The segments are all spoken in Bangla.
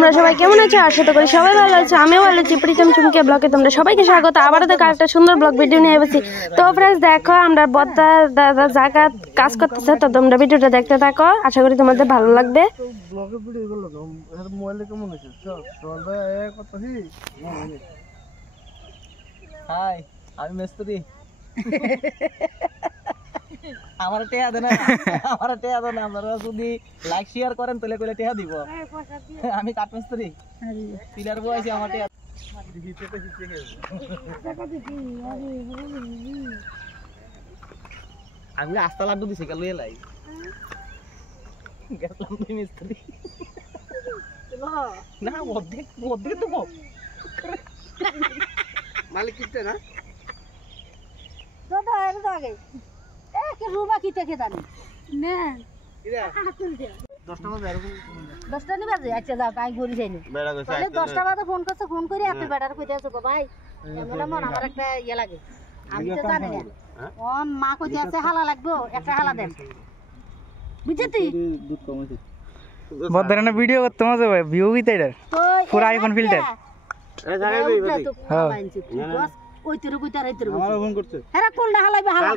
তোমরা সবাই কেমন আছো? আশা করি সবাই ভালো আছো। আমিও ভালো আছি। প্রীতম চুমকে ব্লগে তোমরা সবাইকে স্বাগত। আবারও দেখো একটা সুন্দর ব্লগ ভিডিও নিয়ে এসেছি। তো ফ্রেন্ডস দেখো আমরা বদ্দা দাদা জায়গা কাজ করতেছে, তো তোমরা ভিডিওটা দেখতে থাকো, আশা করি তোমাদের ভালো লাগবে। হাই, আমি মিস্ত্রি। আমার টেয়া দেন না, আমার টেয়া দেন না। আপনারা যদি লাইক শেয়ার করেন তাহলে কইলে টেয়া দিব। আমি কাঠ মিস্ত্রি, পিলার বয়সে আমার টেয়া। আমি আস্তা লাড্ডু দিছি কাল লইয়া লাই গেলাম তুই মিস্ত্রি না অর্ধেক অর্ধেক দেবো মালিক কিনতে না দাদা এর আগে এক রুবা কিতে কে জানি না ইরা 10টা নি বাজে আচ্ছা যাও কাই ঘুরি যাইনি তাহলে 10টা বাজে ফোন করছে, ফোন করে আপনি বেটার কইতে আছো গো ভাই এমন মন আমার একটা ইয়া লাগে, আমি তো জানি না ও মা কইতে আছে হালা লাগবে, একটা হালা দেন বুঝছিস দুধ কম হইছে বদরানা ভিডিও করতে মজা হয়, ভিউ বিতে এটা পুরো আইফোন ফিল্টার এ জায়গায় দিই হ্যাঁ ওইতরে কইতা রাইতরে আমার ফোন করছে হেরা কোনটা হালাইবে হালা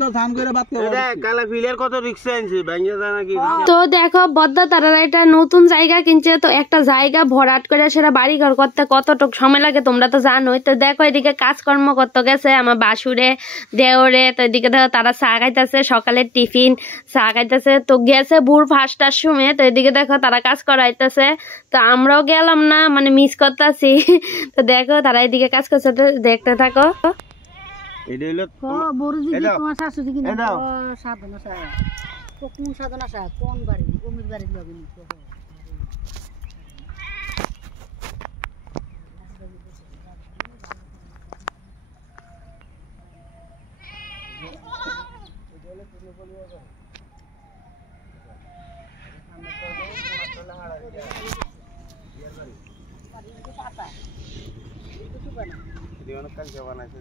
তো ধান করে বাত করব এটা কালা ফিলের কত রিস্ক আনছে ভাঙিয়া যায় নাকি। তো দেখো বদ্দা তারা একটা নতুন জায়গা কিনছে, তো একটা জায়গা ভরাট করে সেটা বাড়ি ঘর করতে কতটুক সময় লাগে তোমরা তো জানোই। তো দেখো এদিকে কাজকর্ম করতে গেছে আমার বাসুরে দেওরে, তো এদিকে দেখো তারা চা খাইতেছে, সকালের টিফিন চা খাইতেছে। তো গেছে ভোর 5টার সময়, তো এদিকে দেখো তারা কাজ করাইতেছে, তো আমরাও গেলাম না, মানে মিস করতেছি। তো দেখো তারা এদিকে কাজ করছে, তো দেখতে থাকো। এটা হলো বড়জি কি তোমার শাশুড়ি কি না সাধনা সাহেব তো কোন সাধনা সাহেব কোন বাড়ি অমির বাড়ি লগে নি তো দিওয়ান কাল জবান আছে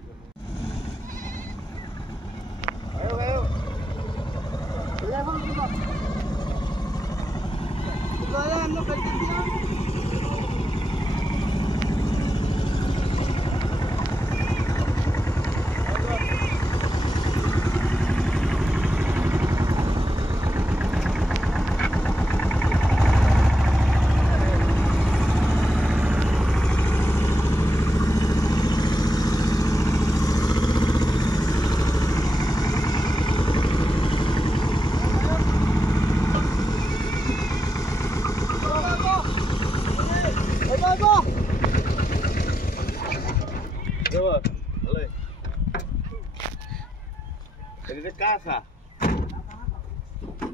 casa.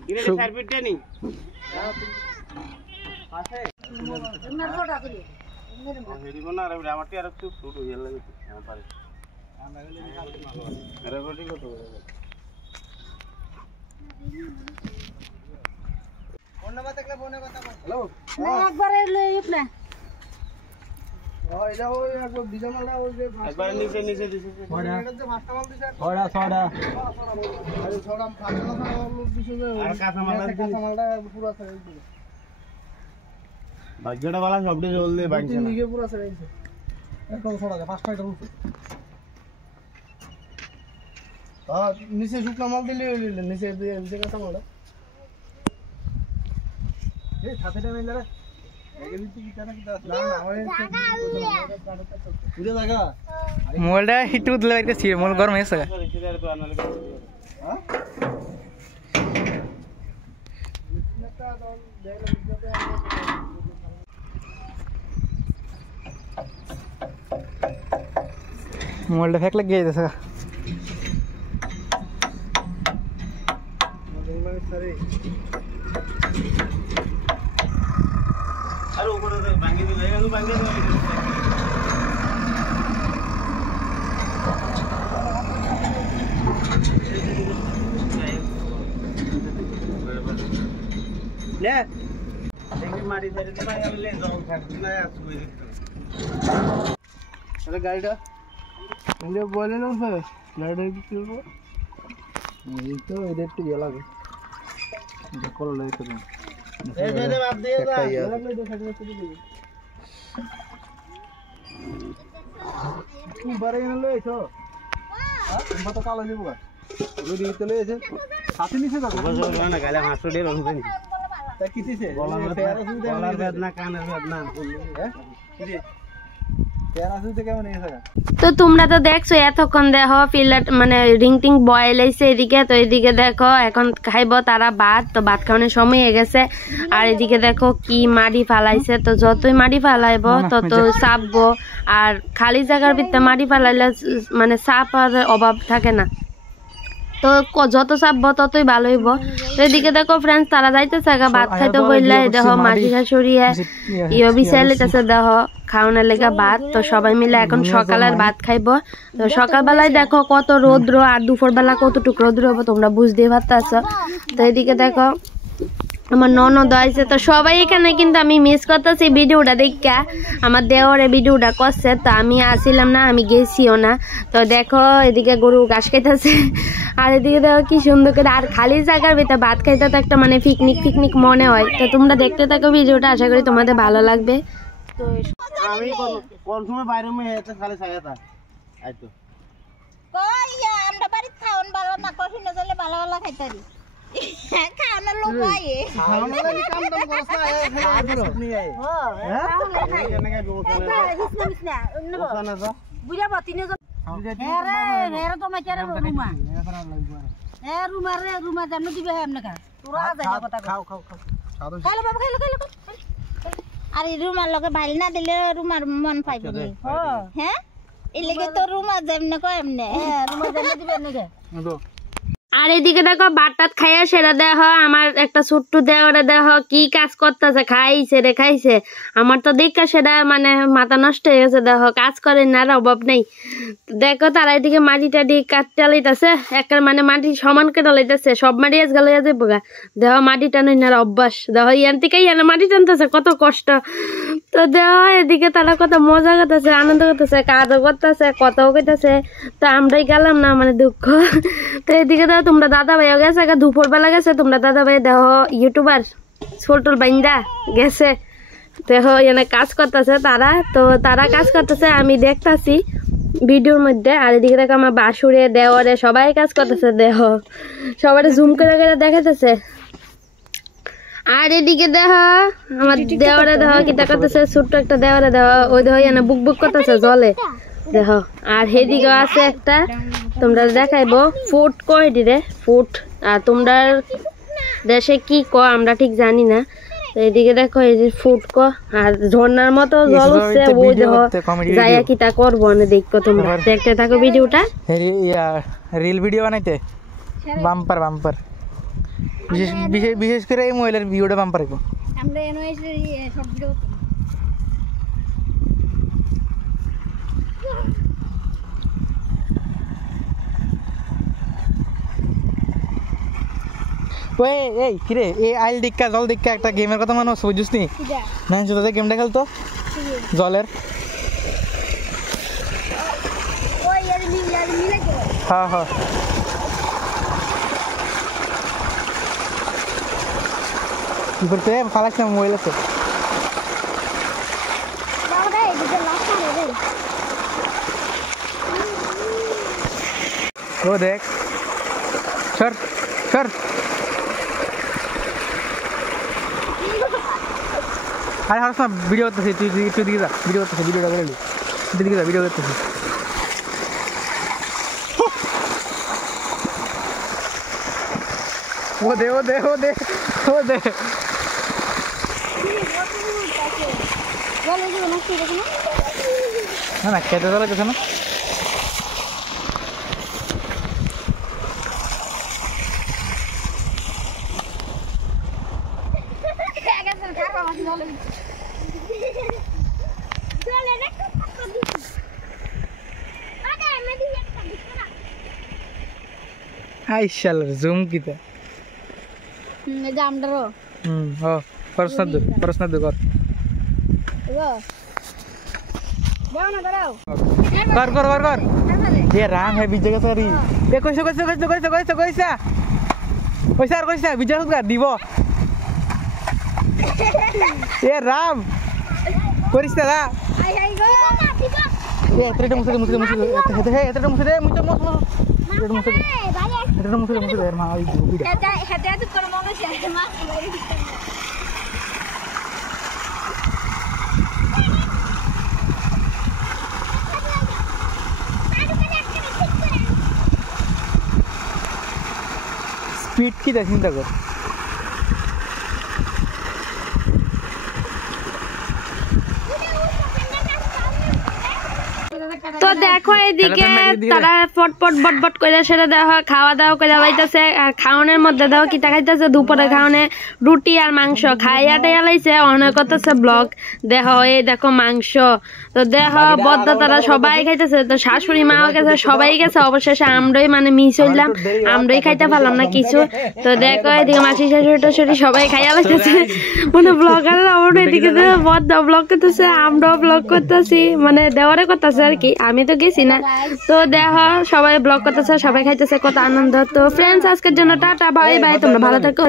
¿Quieres servir tenis? ¿Hace? না ফটো তুলি হেরিবো না রে আমারটি আর একটু ছোট হয়ে লাগে আমার পারে রেকর্ডিং কত ফোন নাম্বার দেখলে ফোনে কথা বল। হ্যালো না একবার লই আপনি এটা ওই একবার বিজনলা ওই যে একবার নিচে নিচে দিছে ছড়া এটা যে ফাস্ট মাল দিছে ছড়া আরে ছড়া ফাস্ট মাল লোক দিছে আর কাঁচা মালটা পুরো আছে বাজেটা वाला সবটি জলদি বানছে না নিকে পুরো আছে একদম ছড়া যায় 5টা এটা উঠে নিচে শুকনা মাল দিলে নিচে নিচে কাঁচা মালটা এই সাথেটা মিলে রে মোবাইলটা একটু দিলে একটা মোবাইল গরম হয়েছে মোবাইলটা ফেক লাগিয়ে দিয়েছে আরে উপরে ভাঙি দিলে এগুলো ভাঙি দিলে লে দেখি মাটি ধরে দিবা আমি লে যাও থাকি না আসুই আরে গাড়িটা এলে বলে না স্যার গাড়িটা কি করব এই তো এটা একটু ইয়া লাগে দেখো লাগে তো এই বেদে বাদ দিয়ে যা তুই বারে এনে লইছো তুমি তো কালো নিবো রুদি তো লইছে সাথে নিছে তো না গালে 500 ডের অনুযায়ী তা কি দিছে গলার বেদনা কানের বেদনা হ্যাঁ কি তো তোমরা তো দেখছো এতক্ষণ দেখো ফিল্ড মানে রিং টিং বয়েল হয়েছে এদিকে, তো এদিকে দেখো এখন খাইব তারা ভাত, তো ভাত খাওয়ানোর সময় হয়ে গেছে। আর এদিকে দেখো কি মাটি ফালাইছে, তো যতই মাটি ফালাইব তত চাপবো, আর খালি জায়গার ভিতরে মাটি ফালাইলে মানে চাপ আর অভাব থাকে না, তো যত চাপবো ততই ভালো হইব। তো এদিকে দেখো ফ্রেন্ডস তারা যাইতেছে ভাত খাইতে বললে, দেখো মাঝি শাশুড়িয়ে ইয়ে বিছাই লইতেছে দেখো খাওয়ানোর লেগে ভাত। তো সবাই মিলে এখন সকালের ভাত খাইবো। তো সকালবেলায় দেখো কত রৌদ্র, আর দুপুর বেলা কতটুকু রৌদ্র হবো তোমরা বুঝতেই পারতেছ। তো এদিকে দেখো আমার ননদ আছে, তো সবাই এখানে কিন্তু আমি মিস করতেছি ভিডিওটা দেখা, আমার দেওয়ারে ভিডিওটা করছে, তো আমি আসছিলাম না, আমি গেছিও না। তো দেখো এদিকে গরু ঘাস খাইতেছে, আর এদিকে দেখো কি সুন্দর করে, আর খালি জায়গার ভিতরে ভাত খাইতে তো একটা মানে পিকনিক মনে হয়। তো তোমরা দেখতে থাকো ভিডিওটা, আশা করি তোমাদের ভালো লাগবে। তো আমি কোন সময় বাইরে মে এতে খালি ছায়াটা আইতো কই আমরা বাড়ি খাওন ভালো না, কফি না চলে ভালো ভালো খাইতারি খাওয়ানোর লোক আয়ে খাওয়ানোর লাগি কাম দাম করছ না এখানে আপনি আই হ্যাঁ এখানে কা গোছানা হিসনা নেব বুড়া বাতিনে রে তো মাচারে রুমা রুমা জানো দিবে এমনে খা তোরা যাই কথা খাও খাইলো বাবা খাইলো আর রুমার লগে ভাইল না দিলে রুমার মন পাইবে নি হ্যাঁ এই লাগে তো রুমা যেমনে কয় এমনে রুমা জানো দিবে এমনে আর এদিকে দেখো ভাত খাইয়া সেরা দেখো আমার একটা ছোট্ট দেওয়ারে দেখো কি কাজ করতেছে, খাইছে আমার তো দেখা সেটা মানে মাথা নষ্ট হয়ে গেছে। দেখো কাজ করে না, আর অভাব নেই। দেখো তারা এদিকে মাটি টাটি কাটতে লাইতেছে, একটা মানে মাটি সমান কেটে লাইতেছে, সব মাটি আজ গেলে যাবো গা। দেখো মাটি টানো না অভ্যাস, দেখো ইয়ান থেকে ইয়ানে মাটি টানতেছে কত কষ্ট। তো দেখো এদিকে তারা কত মজা করতেছে, আনন্দ করতেছে, কাজও করতেছে, কথাও কইতেছে। তো আমরাই গেলাম না, মানে দুঃখ। তো এদিকে দেখো তোমরা দাদা ভাইও গেছে, দুপুর বেলা গেছে তোমরা দাদা ভাই দেখো ইউটিউবার ছোটল বাইন্দা গেছে, দেখো এখানে কাজ করতেছে তারা। তো তারা কাজ করতেছে আমি দেখতাছি ভিডিওর মধ্যে। আর এদিকে দেখো আমার বাসুরে দেওয়ারে সবাই কাজ করতেছে, দেখো সবাই জুম করে দেখাতেছে। আর এদিকে দেখো আমার দেওয়ারে দেখো কিটা করতেছে, ছোট্ট একটা দেওয়ারে দেখো ওই দেখো এখানে বুক করতেছে জলে দেখো। আর সেদিকে আছে একটা তোমরা দেখাইবো ফুট কয়ডি রে ফুট, আর তোমরা দেশে কি ক আমরা ঠিক জানি না। এদিকে দেখো এই যে ফুট ক, আর ঝর্ণার মতো জল হচ্ছে, ওই দেখো যাইয়া কি তা করবো না দেখো, তোমরা দেখতে থাকো ভিডিওটা। রিল ভিডিও বানাইতে বাম্পার বিশেষ করে এই মহিলার ভিডিওটা বাম্পার আমরা এনে সব ভিডিও ওই এই কিরে এই আইল দিক্কা জল দিক্কা একটা গেমের কথা মনে হচ্ছে বুঝছিস নি না, তোদের গেমটা খেলতো জলের। হ্যাঁ কি করতে ফালাস না মোবাইল আছে ও দেখ সর আরে হারস না ভিডিও করতেছি, তুই দিকে যা ভিডিও করতেছি, ভিডিওটা করে দিকে যা ভিডিও করতেছি। ও দে না খেতে চলে গেছে না। আইশালার জুম কিতা জামডারো ও প্রশ্ন দে কর ये राम है बीजे का सरी ये कैसे विजय कर दीब এ রাম করিস দাদা এ এতটা মুছে মুছে মুছে হেতে হে এতটা মুছে দে মুছে মুছে মুছে মুছে এতটা মুছে মুছে দে মা ওই ভিডিও হেতে তো কোন মনে শেষ মা স্পিড কি দা চিন্তা কর তো দেখো এদিকে তারা ফটফট বটবট করে সেটা দেখো খাওয়া দাওয়া করে যাইতেছে আর খাওয়ানোর মধ্যে দেখো কিটা খাইতেছে দুপুরে খাওয়ানে রুটি আর মাংস খাইয়া টাইয়া লাইছে অনেক করতেছে ব্লগ দেখো এই দেখো মাংস তো দেখো বদ্ধ তারা সবাই খাইতেছে তো শাশুড়ি মাও গেছে সবাই গেছে অবশেষে আমরাই মানে মিস হইলাম আমরাই খাইতে পারলাম না কিছু তো দেখো এদিকে মাসি শাশুড়ি টাশুড়ি সবাই খাইয়া লাইতেছে মানে ব্লগার আমরা এদিকে বদ্ধ ব্লগ করতেছে আমরাও ব্লগ করতেছি মানে দেওয়ারে করতেছে আর কি আমি তো গেছি না তো দেখো সবাই ব্লগ করতেছে সবাই খাইতেছে কত আনন্দ তো ফ্রেন্ডস আজকের জন্য টাটা বাই বাই তোমরা ভালো থাকো